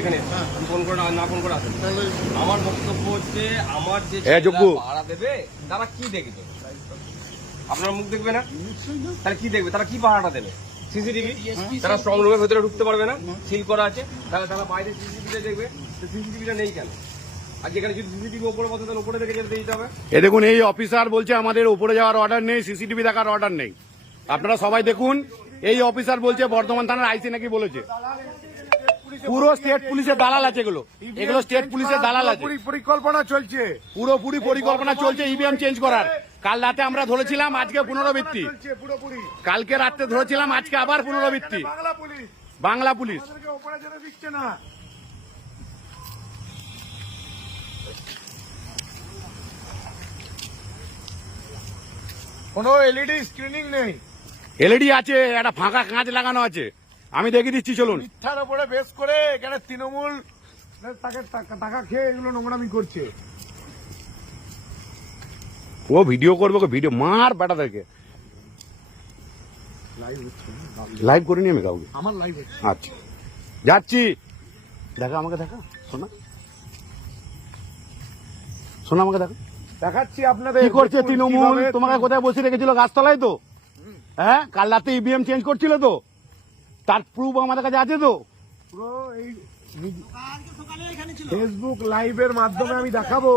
এখানে? আমি ফোন করে না- না ফোন করে আসেন। আমার বক্তব্য হচ্ছে আমার যে পাহারা দেবে তারা কি দেখবে? আপনার মুখ দেখবে না? তারা কি দেখবে? তারা কি পাহারাটা দেবে? সিসিটিভি? তারা স্ট্রং রুমের ভেতরে ঢুকতে পারবে না। সিল করা আছে। তাহলে তারা বাইরে সিসিটিভিটা দেখবে। সিসিটিভিটা নেই কেন? আর যেখানে যদি সিসিটিভি ওপরে বসে তাহলে ওপরে দেখে যেতে দিতে হবে। এ দেখুন এই অফিসার বলছে আমাদের উপরে যাওয়ার অর্ডার নেই সিসিটিভি দেখার অর্ডার নেই। আপনারা সবাই দেখুন এই অফিসার বলছে বর্ধমান থানার আইসি নাকি বলেছে। পুরো স্টেট পুলিশের দালাল আছে এগুলো। এগুলো স্টেট পুলিশের দালাল আছে। পরিকল্পনা চলছে। পুরোপুরি পরিকল্পনা চলছে ইভিএম চেঞ্জ করার। কাল রাতে আমরা ধরেছিলাম আজকে পুনরাবৃত্তি। কালকে রাতে ধরেছিলাম আজকে আবার পুনরাবৃত্তি। বাংলা পুলিশ। না। কোনো এলইডি স্ক্রিনিং নেই। এলইডি আছে একটা ফাঁকা কাঁচ লাগানো আছে। আমি দেখিয়ে দিচ্ছি চলুন। মিথ্যার উপরে বেশ করে এখানে তৃণমূল তাকে টাকা- খেয়ে এগুলো নোংরামি করছে। ও ভিডিও করবে ভিডিও মার বেটাদেরকে। লাইভ করিনি আমি কাউকে। আমার লাইভ আচ্ছা। যাচ্ছি। দেখা আমাকে দেখা। শোনা। শোনা আমাকে দেখা। দেখাচ্ছি আপনাদের কি করছে তৃণমূল? তোমাকে কোথায় বসে রেখেছিল গাছতলায় তো? হ্যাঁ? কাল রাতে ইভিএম চেঞ্জ করছিল তো? তার প্রুফ আমাদের কাছে আছে তো? পুরো এই ফেসবুক লাইভের মাধ্যমে আমি দেখাবো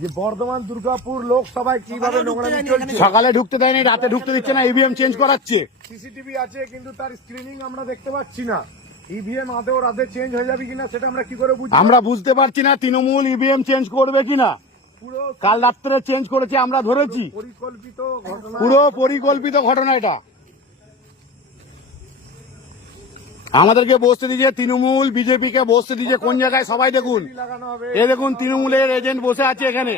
যে বর্ধমান দুর্গাপুর লোকসভায় কীভাবে নোংরামি চলছে। সকালে ঢুকতে দেয়নি রাতে ঢুকতে দিচ্ছে না ইভিএম চেঞ্জ করাচ্ছে। সিসিটিভি আছে কিন্তু তার স্ক্রিনিং আমরা দেখতে পাচ্ছি না। ইভিএম আদেও রাতে চেঞ্জ হয়ে যাবে কিনা সেটা আমরা কি করে বুঝি আমরা বুঝতে পারছি না তৃণমূল ইভিএম চেঞ্জ করবে কিনা। পুরো কাল রাত্রে চেঞ্জ করেছে আমরা ধরেছি। পরিকল্পিত পুরো পরিকল্পিত ঘটনা এটা। আমাদেরকে বসতে দিয়েছে তৃণমূল বিজেপি কে বসতে দিয়েছে। কোন জায়গায়? সবাই দেখুন। এ দেখুন তৃণমূলের এজেন্ট বসে আছে এখানে।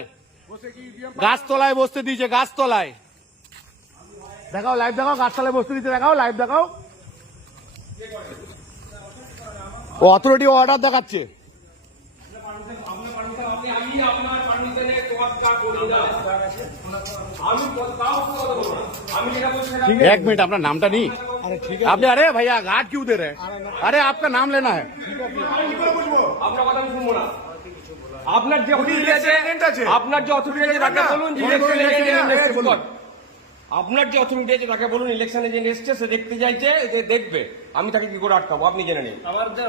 বসে কি গাছতলায় বসতে দিয়েছে গাছতলায়। দেখাও লাইভ দেখাও গাছতলায় বসতে দিচ্ছে দেখাও লাইভ দেখাও। ও অথরিটি অর্ডার দেখাচ্ছে एक मिनट अपना नाम तो नहीं आपने अरे भैया घाट क्यों दे रहे हैं अरे आपका नाम लेना है আপনার কথা আমি শুনবো না আপনার যে অথরিটি আছে agent আছে। আপনার যে অথরিটি আছে তাকে বলুন আপনার যে অথরিটি আছে তাকে বলুন ইলেকশন এজেন্ট এসছে সে দেখতে চাইছে যে দেখবে। আমি তাকে কি করে আটকাবো? আপনি জেনে নিন।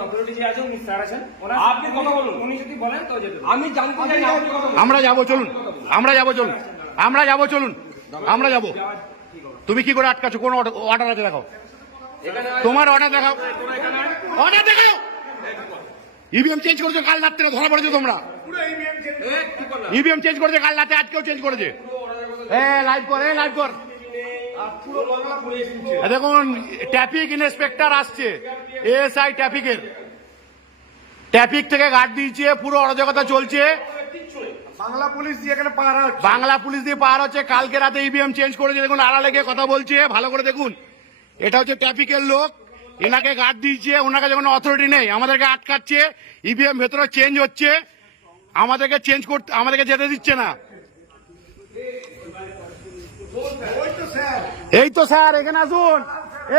অথরিটি যে আছে উনি স্যার আছেন। আপনি কথা বলুন। উনি যদি বলেন তো যেতে আমি জানতে চাই না, আপনি কথা বলুন। আমরা যাব চলুন। আমরা যাব চলুন। আমরা যাব চলুন। আমরা যাব। তুমি কি করে আটকাছো কোন অর্ডার আছে দেখাও। তোমার অর্ডার দেখাও। অর্ডার দেখাও। ইভিএম চেঞ্জ করেছ কাল রাত্রে ধরা পড়েছো তোমরা। ইভিএম চেঞ্জ করেছে কাল রাতে আজকেও চেঞ্জ করেছে। এ লাইভ কর এ লাইভ কর। দেখুন ট্রাফিক ইন্সপেক্টর আসছে এএসআই ট্রাফিকের ট্রাফিক থেকে গার্ড দিয়েছে পুরো অরাজকতা চলছে। বাংলা পুলিশ দিয়ে এখানে পাহারা বাংলা পুলিশ দিয়ে হচ্ছে কালকে রাতে ইভিএম চেঞ্জ করেছে দেখুন আড়ালে গিয়ে কথা বলছে ভালো করে দেখুন। এটা হচ্ছে ট্রাফিকের লোক এনাকে গার্ড দিয়েছে ওনাকে যখন অথরিটি নেই আমাদেরকে আটকাচ্ছে ইভিএম ভেতরে চেঞ্জ হচ্ছে আমাদেরকে চেঞ্জ করতে আমাদেরকে যেতে দিচ্ছে না। এই তো স্যার এখানে আসুন।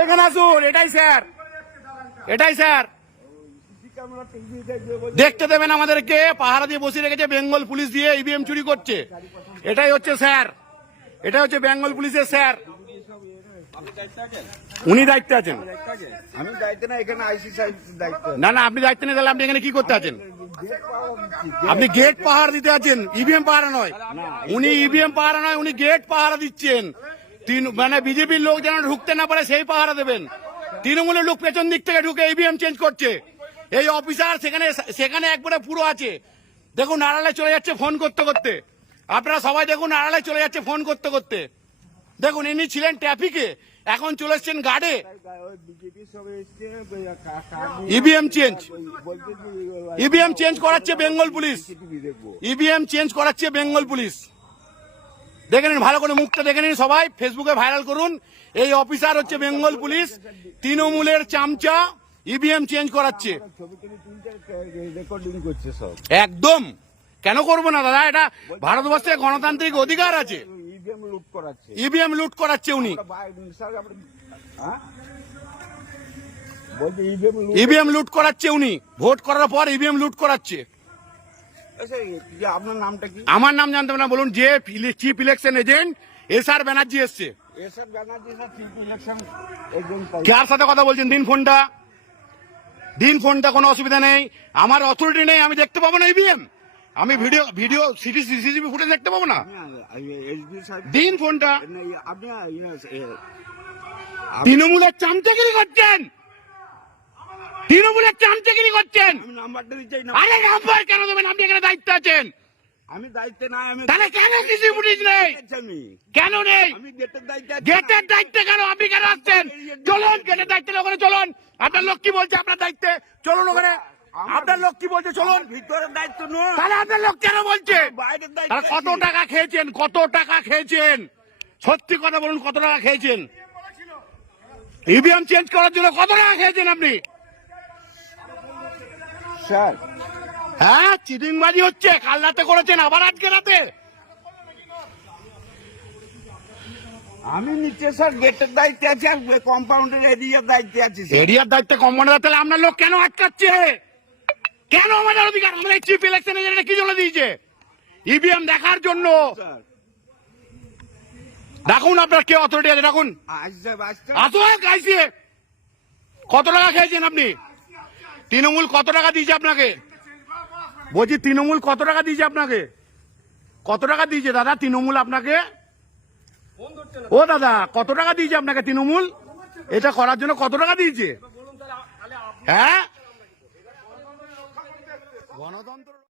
এখানে আসুন এটাই স্যার। এটাই স্যার। দেখতে দেবেন আমাদেরকে পাহারা দিয়ে বসিয়ে রেখেছে বেঙ্গল পুলিশ দিয়ে ইভিএম চুরি করছে। এটাই হচ্ছে স্যার। এটাই হচ্ছে বেঙ্গল পুলিশের স্যার। উনি দায়িত্বে আছেন। আমি দায়িত্ব না এখানে আইসি দায়িত্ব। না না আপনি দায়িত্ব নিয়ে তাহলে আপনি এখানে কি করতে আছেন? আপনি গেট পাহারা দিতে আছেন ইভিএম পাহারা নয়। উনি ইভিএম পাহারা নয় উনি গেট পাহারা দিচ্ছেন। তিন মানে বিজেপির লোক যেন ঢুকতে না পারে, সেই পাহারা দেবেন। তৃণমূলের লোক পেছন দিক থেকে ঢুকে ইভিএম চেঞ্জ করছে। এই অফিসার সেখানে সেখানে একবারে পুরো আছে। দেখুন আড়ালে চলে যাচ্ছে ফোন করতে করতে। আপনারা সবাই দেখুন আড়ালে চলে যাচ্ছে ফোন করতে করতে। দেখুন, ইনি ছিলেন ট্রাফিকে এখন চলে এসছেন গার্ডে ইভিএম চেঞ্জ ইভিএম চেঞ্জ করাচ্ছে বেঙ্গল পুলিশ ইভিএম চেঞ্জ করাচ্ছে বেঙ্গল পুলিশ দেখে নিন, ভালো করে মুখটা দেখে নিন সবাই ফেসবুকে ভাইরাল করুন। এই অফিসার হচ্ছে বেঙ্গল পুলিশ, তৃণমূলের চামচা ইভিএম চেঞ্জ করাচ্ছে। একদম। কেন করব না, দাদা? এটা ভারতবর্ষে গণতান্ত্রিক অধিকার আছে। ইভিএম লুট করাচ্ছে ইভিএম লুট করাচ্ছে উনি। ইভিএম ইভিএম লুট করাচ্ছে উনি। ভোট করার পর ইভিএম লুট করাচ্ছে। আপনার নামটা কি আমার নাম জানতে না বলুন যে chief election agent S R Banerjee এসছে কার সাথে কথা বলছেন দিন ফোনটা দিন ফোনটা কোনো অসুবিধা নেই আমার অথরিটি নেই আমি দেখতে পাবো না ইভিএম আমি video video CT CCTV footage দেখতে পাবো না দিন ফোনটা ইয়ে, তৃণমূলের চামচাগিরি করছেন তৃণমূলের চামচাগিরি করছেন। আমি নাম্বারটা না আরে নাম্বার কেন দেবেন? আপনি এখানে দায়িত্ব আছেন। আমি দায়িত্বে নাই আমি তাহলে কেন সিসি ফুটেজ নেই? কেন নেই? আমি গেটের দায়িত্বে কেন? আপনি কেন আসছেন? চলুন গেটের দায়িত্বে ওখানে চলুন। আপনার লোক কি বলছে আপনার দায়িত্বে। চলুন ওখানে। আপনার লোক কি বলছে চলুন। ভিতরের দায়িত্ব নয়। তাহলে আপনার লোক কেন বলছে? কত টাকা খেয়েছেন? কত টাকা খেয়েছেন? সত্যি কথা বলুন কত টাকা খেয়েছেন? ইভিএম চেঞ্জ করার জন্য কত টাকা খেয়েছেন আপনি? স্যার। হ্যাঁ চিটিংবাজি হচ্ছে কাল রাতে করেছেন আবার আজকে রাতে। আমি নিচে স্যার গেটের দায়িত্বে আছি আর কম্পাউন্ডের এরিয়ার দায়িত্বে আছি এরিয়ার দায়িত্বে কমান্ডার তাহলে আপনার লোক কেন আটকাচ্ছে? কেন আমাদের অধিকার? আমাদের চিফ ইলেকশন এজেন্ট কি জন্য দিয়েছে? ইভিএম দেখার জন্য। ডাকুন আপনার কে অথরিটি আছে ডাকুন। আসছে আসছে আসো গাইছে কত টাকা খেয়েছেন আপনি? তৃণমূল কত টাকা দিয়েছে আপনাকে? বলছি, তৃণমূল কত টাকা দিয়েছে আপনাকে? কত টাকা দিয়েছে দাদা তৃণমূল আপনাকে? ও দাদা, কত টাকা দিয়েছে আপনাকে তৃণমূল? এটা করার জন্য কত টাকা দিয়েছে? হ্যাঁ? গণতন্ত্র